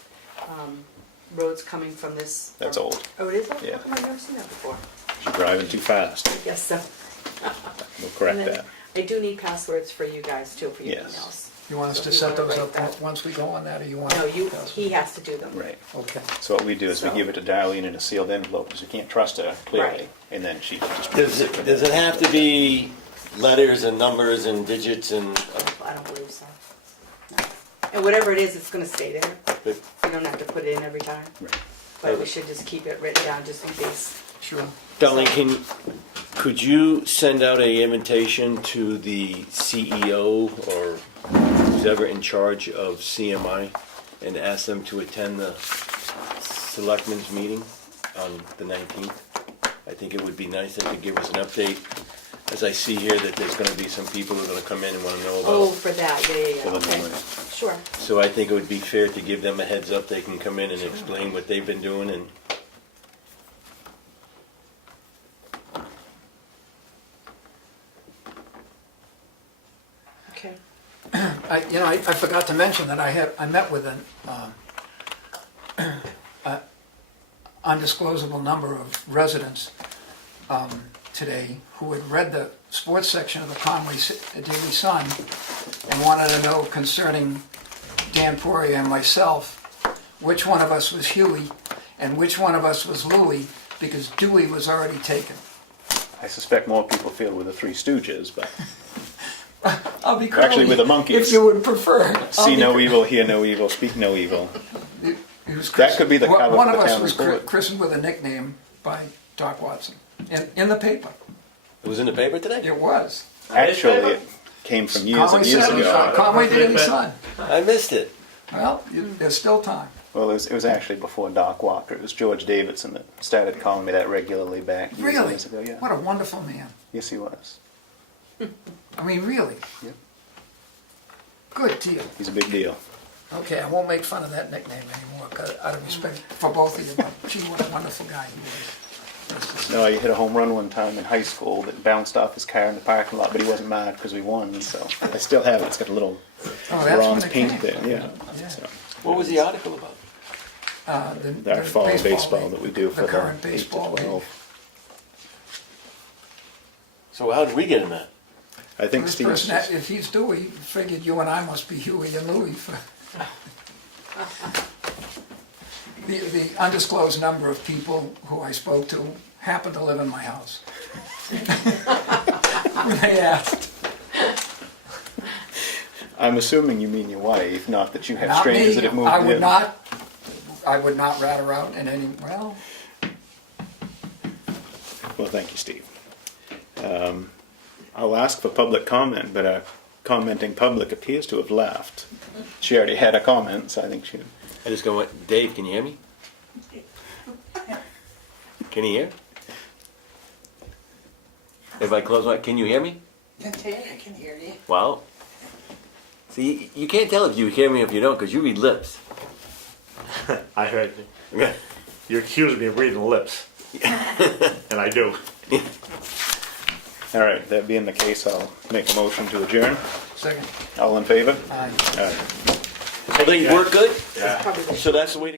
roads coming from this. That's old. Oh, it is? Yeah. How come I've never seen that before? You're driving too fast. I guess so. We'll correct And then that. I do need passwords for you guys too, for your Yes. emails. You want us So to if you set wanna those write up that. once we go on that, or you want? No, he has to do them. Right. Okay. So what we do is we So- give it to Darlene in a sealed envelope, because you can't trust her clearly, Right. and then she just. Does it have to be letters and numbers and digits and, I don't believe so. No. And whatever it is, it's gonna stay there. Good. You don't have to put it in every time. Right. But we should just keep it written down just in case. Sure. Darlene, could you send out a invitation to the CEO or who's ever in charge of CMI and ask them to attend the selectmen's meeting on the 19th? I think it would be nice if they could give us an update. As I see here that there's gonna be some people who are gonna come in and wanna know Oh, about. for that, yeah, For the okay. noise. Sure. So I think it would be fair to give them a heads up. They can come in and explain what they've been doing and Okay. I forgot to mention that I met with an undisclosable number of residents today who had read the sports section of the Conway Daily Sun and wanted to know concerning Dan Poirier and myself, which one of us was Huey and which one of us was Louie, because Dewey was already taken. I suspect more people feel we're the Three Stooges, but I'll be actually we're the monkeys. if you would prefer. See no evil, hear no evil, speak no evil. He was That could be the cover one for of the us town was report. christened with a nickname by Doc Watson in the paper. It was in the paper today? It was. Actually, it came from years and years ago. Conway Daily Sun. I missed it. Well, there's still time. Well, it was actually before Doc Walker. It was George Davidson that started calling me that regularly back years and Really? years ago. Yeah. What a wonderful man. Yes, he was. I mean, really. Yep. Good deal. He's a big deal. Okay, I won't make fun of that nickname anymore, 'cause out of respect for both of you. But gee, what a wonderful guy he was. No, he hit a home run one time in high school that bounced off his car in the parking lot, but he wasn't mad because we won. So I still have it. It's got a little Oh, that's bronze when it paint came. there. Yeah. Yeah. So, What was the article about? our fall baseball that we do for the the current 8 to baseball league. 12. So how did we get in that? I think This Steve's person, just, if he's Dewey, figured you and I must be Huey and Louie. The undisclosed number of people who I spoke to happened to live in my house. When they asked. I'm assuming you mean your wife, not that you have Not strangers me. that have moved I would in. not rat her out in any, well, Well, thank you, Steve. I'll ask for public comment, but our commenting public appears to have left. She already had a comment, so I think she... I just go, Dave, can you hear me? Can you hear? If I close my, can you hear me? I can hear you. Well, see, you can't tell if you hear me or if you don't, because you read lips. I heard you. You accused me of reading lips. And I do. All right, that being the case, I'll make a motion to adjourn. second. All in favor? Aye. All right. So they work good? Probably the So that's the way to